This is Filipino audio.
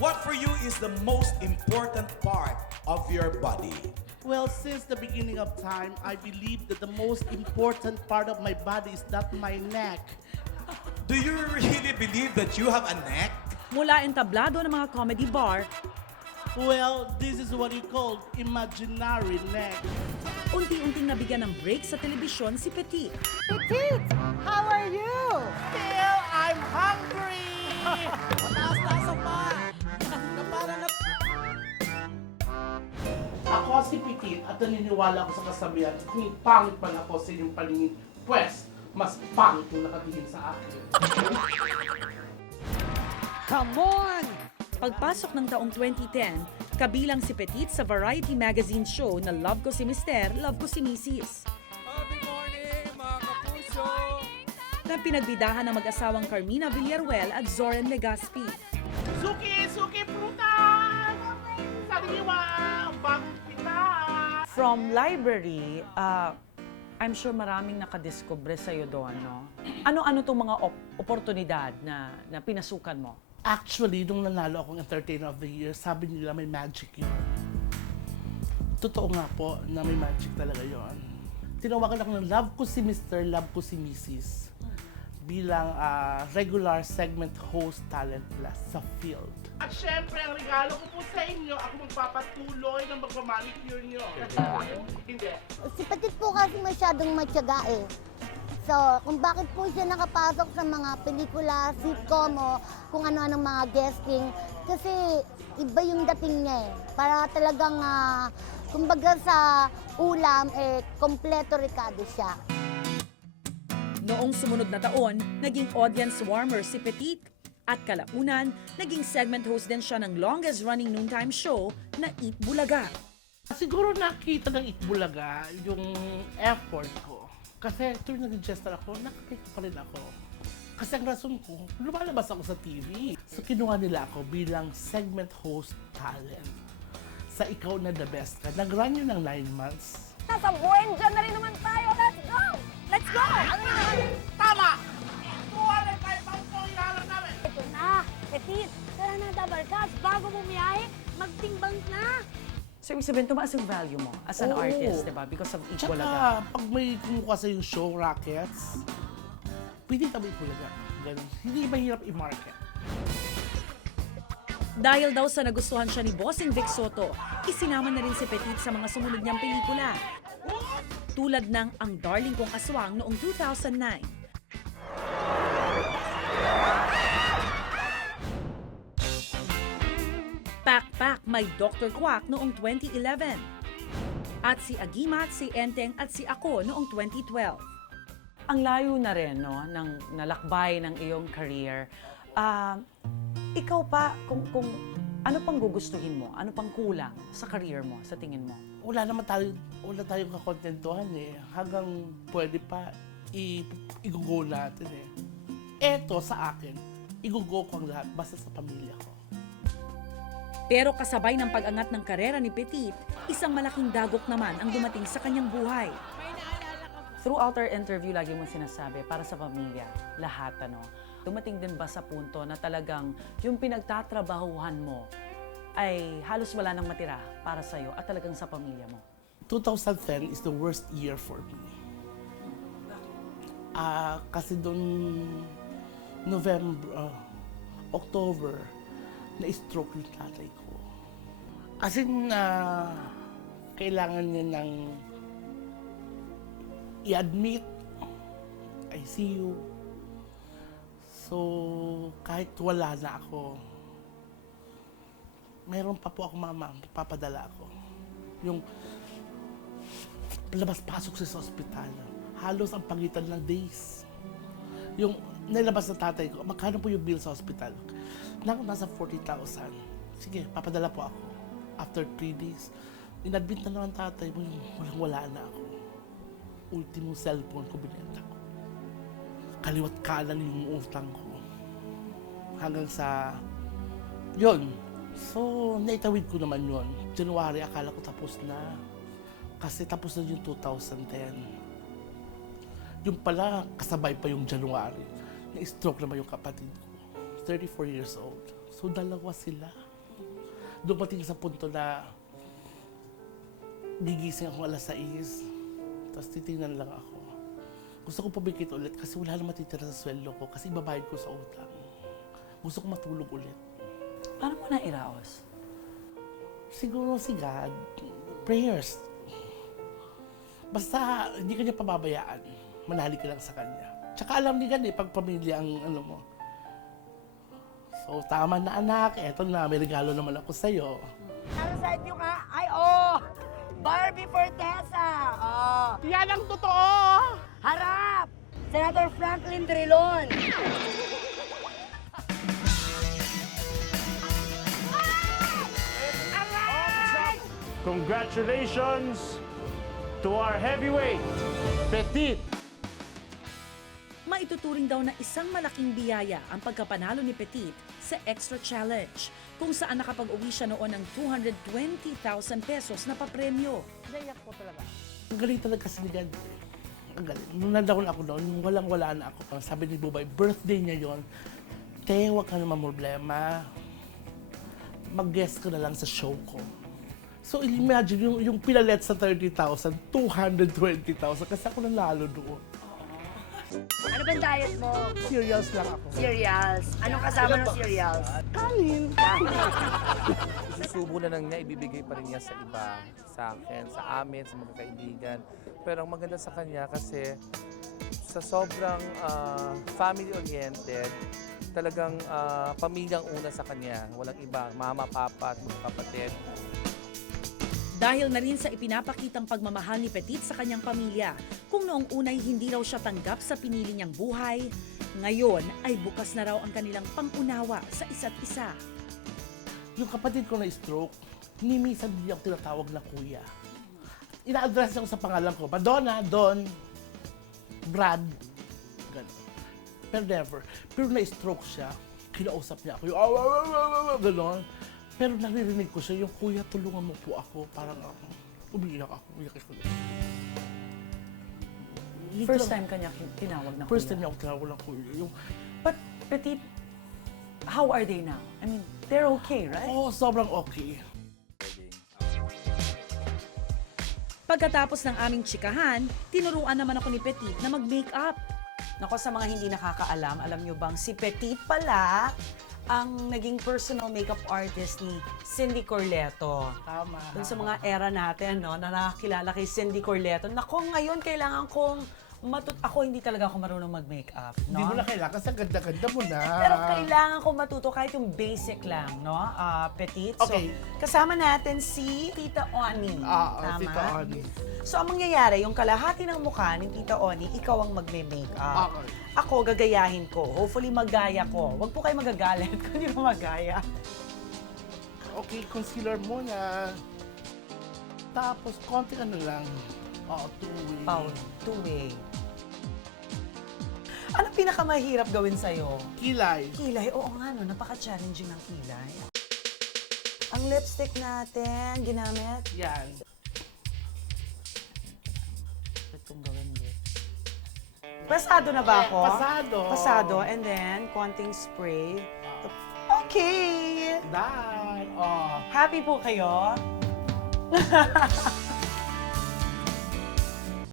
what for you is the most important part of your body? Well, since the beginning of time, I believe that the most important part of my body is not my neck. Do you really believe that you have a neck? Mula entablado ng mga comedy bar, Well, this is what you call imaginary neck. unti-unting nabigyan ng break sa telebisyon si Petit. Petite, how are you? Still, I'm hungry! Mataas-taas pa. Na para na... Ako si Petit at naniniwala ko sa kasabihan kung pangit man ako sa inyong paningin, pwes, mas pangit yung nakatingin sa akin. Come on! Pagpasok ng taong 2010, kabilang si Petit sa variety magazine show na Love Ko Si Mister, Love Ko Si Mrs. Good morning, mga kapuso! Na pinagbidahan ng mag-asawang Carmina Villaruel at Zoren Legaspi. Suki! Suki prutas! Sariwa! Bagong pitas! From library, I'm sure maraming nakadiscover sa'yo doon, no? Ano-ano itong mga oportunidad na pinasukan mo? Actually, nung nanalo akong Entertainer of the Year, sabi nila may magic yun. Totoo nga po na may magic talaga yun. Tinawagan ako ng Love Ko Si Mr., Love Ko Si Mrs. bilang regular segment host talent plus sa field. At syempre, ang regalo ko po sa inyo, ako magpapatuloy ng magmamanicure nyo. Hindi. Si Petit po kasi masyadong matyaga eh. So, kung bakit po siya nakapasok sa mga pelikula, sitcom o kung ano-anong mga guesting, kasi iba yung dating niya eh. Para talagang, kumbaga sa ulam, kompleto rekado siya. Noong sumunod na taon, naging audience warmer si Petit. At kalaunan, naging segment host din siya ng longest running noontime show na Eat Bulaga. Siguro nakita ng Itbulaga yung effort ko. Kasi tuwing nag-register ako, nakakita pa rin ako. Kasi ang rason ko, lumalabas ako sa TV. So kinuha nila ako bilang segment host talent. Sa Ikaw Na The Best Ka. Nag-run yun ng 9 months. Nasa Buendia na rin naman tayo. Let's go! Let's go! Tama! 205 pounds po hinahanap namin! Ito na, Petit. Tara na, Dabarkas. Bago bumiyahe, magtimbang na. So, ibig sabihin, tumaas yung value mo as an Oo. artist, di ba? Because of Tsaka, Itbulaga. pag may kumukuha sa yung show, Rockets, pwede tama Itbulaga. Ganun. Hindi mahirap i-market. Dahil daw sa nagustuhan siya ni Bossing Vic Soto, isinama na rin si Petit sa mga sumunod niyang pelikula. Tulad ng Ang Darling Kong Aswang noong 2009. Pak Pak May Dr. Quack noong 2011. At si Agimat, si Enteng at si Ako noong 2012. Ang layo na rin, no, ng nalakbay ng iyong career. Ikaw pa, kung ano pang gugustuhin mo? Ano pang kulang sa career mo, sa tingin mo? Wala tayong kakontentuhan eh. Hanggang pwede pa i-go natin eh. Eto sa akin, i-go ko ang lahat basta sa pamilya ko. Pero kasabay ng pag-angat ng karera ni Petit, isang malaking dagok naman ang dumating sa kanyang buhay. Throughout our interview, lagi mo sinasabi, para sa pamilya, lahat, ano? Dumating din ba sa punto na talagang yung pinagtatrabahuhan mo ay halos wala nang matira para sa'yo at talagang sa pamilya mo? 2010 is the worst year for me. Kasi doon October, na-stroke yung tatay ko. Kasi kailangan niya ng i-admit, ICU. So, kahit wala na ako, meron pa po ako mama, papadala ako. Yung labas-pasok sa ospital, halos ang pagitan ng days. Yung nilabas na tatay ko, magkano po yung bill sa ospital? Nasa 40,000. Sige, papadala po ako. After 3 days, inadmit na naman tatay mo yung walang-wala na ako. Ultimong cellphone ko binenta ko. Kaliwat kanan yung utang ko. Hanggang sa, yun. So, naitawid ko naman yun. January, akala ko tapos na. Kasi tapos na yung 2010. Yung pala, kasabay pa yung January. Na-stroke naman yung kapatid ko. 34 years old. So, dalawa sila. dumating sa punto na gigising ako alas 6, tapos titingnan lang ako. Gusto ko pumikit ulit kasi wala na matitira sa sweldo ko kasi ibabayad ko sa utang. Gusto ko matulog ulit. Paano mo na iraos? Siguro si God, prayers. Basta hindi ka niya pababayaan, manali ka lang sa Kanya. Tsaka alam ni God pag pamilya ang ano mo. So tama na anak, eto na, may regalo naman ako sa'yo. Nasa side nyo ka? Ay, oh! Barbie Fortesa! Oh! Yan ang totoo! Harap! Senator Franklin Trilon! Congratulations to our heavyweight, Petit. Maituturing daw na isang malaking biyaya ang pagkapanalo ni Petit sa Extra Challenge, kung saan nakapag-uwi siya noon ng 220,000 pesos na papremyo. Naiyak po talaga. Ang galing talaga kasi ni God. Ang galing. Nung nandoon ako noon, walang-wala na ako. Sabi ni Bubay, birthday niya yon. Te, huwag ka naman problema. Mag-guest ka na lang sa show ko. So imagine, yung pinalet sa 30,000, 220,000 kasi ako nanalo doon. Ano bang diet mo? Serious lang ako. Cereals. Anong kasama ng cereals? Kanin. Susubo na lang niya, ibibigay pa rin niya sa iba, sa akin, sa amin, sa mga kaibigan. Pero ang maganda sa kanya kasi sa sobrang family-oriented, talagang pamilyang una sa kanya. Walang iba, mama, papa, at mga kapatid. Dahil na rin sa ipinapakitang pagmamahal ni Petit sa kanyang pamilya, kung noong unay hindi raw siya tanggap sa pinili niyang buhay, ngayon ay bukas na raw ang kanilang pangunawa sa isa't isa. Yung kapatid ko na stroke, ni minsan hindi ako tinatawag na kuya. Ina-address ako sa pangalan ko, Madonna, Don, Brad, gano'n. Pero never. Pero na-stroke siya, kinausap niya ako, yung gano'n. Pero naririnig ko siya, yung kuya, tulungan mo po ako. Parang umiiyak ako. First time kanya tinawag na First kuya. time niya ako tinawag ng kuya. Yung, But, Petit, how are they now? I mean, they're okay, right? oh, sobrang okay. Pagkatapos ng aming tsikahan, tinuruan naman ako ni Petit na mag-makeup. Nako, sa mga hindi nakakaalam, alam nyo bang si Petit pala ang naging personal makeup artist ni Cindy Corleto. Tama. Dun sa mga era natin, no, na nakakilala kay Cindy Corleto. Nako, ngayon kailangan kong ako hindi talaga ako marunong mag-makeup, no? Hindi mo na kailangan kasi ang ganda-ganda mo na. Pero kailangan kong matuto kahit yung basic lang, no? Petit. Okay. So, kasama natin si Tita Oni. Tita Oni. So, ang mangyayari, yung kalahati ng mukha ni Tita Oni, ikaw ang magme-makeup. Okay. Ako, gagayahin ko. Hopefully, magaya ko. Huwag po kayo magagalit kung hindi mo magaya. Okay, concealer muna. Tapos, konti ano lang. Two-way. Two-way. Anong pinakamahirap gawin sa'yo? Kilay. Kilay, oo nga no, napaka-challenging ng kilay. Ang lipstick natin, ginamit. Yan. Itong gawin lips. Pasado na ba ako? Pasado. Pasado, and then, konting spray. Okay! Done. Oh. Happy po kayo?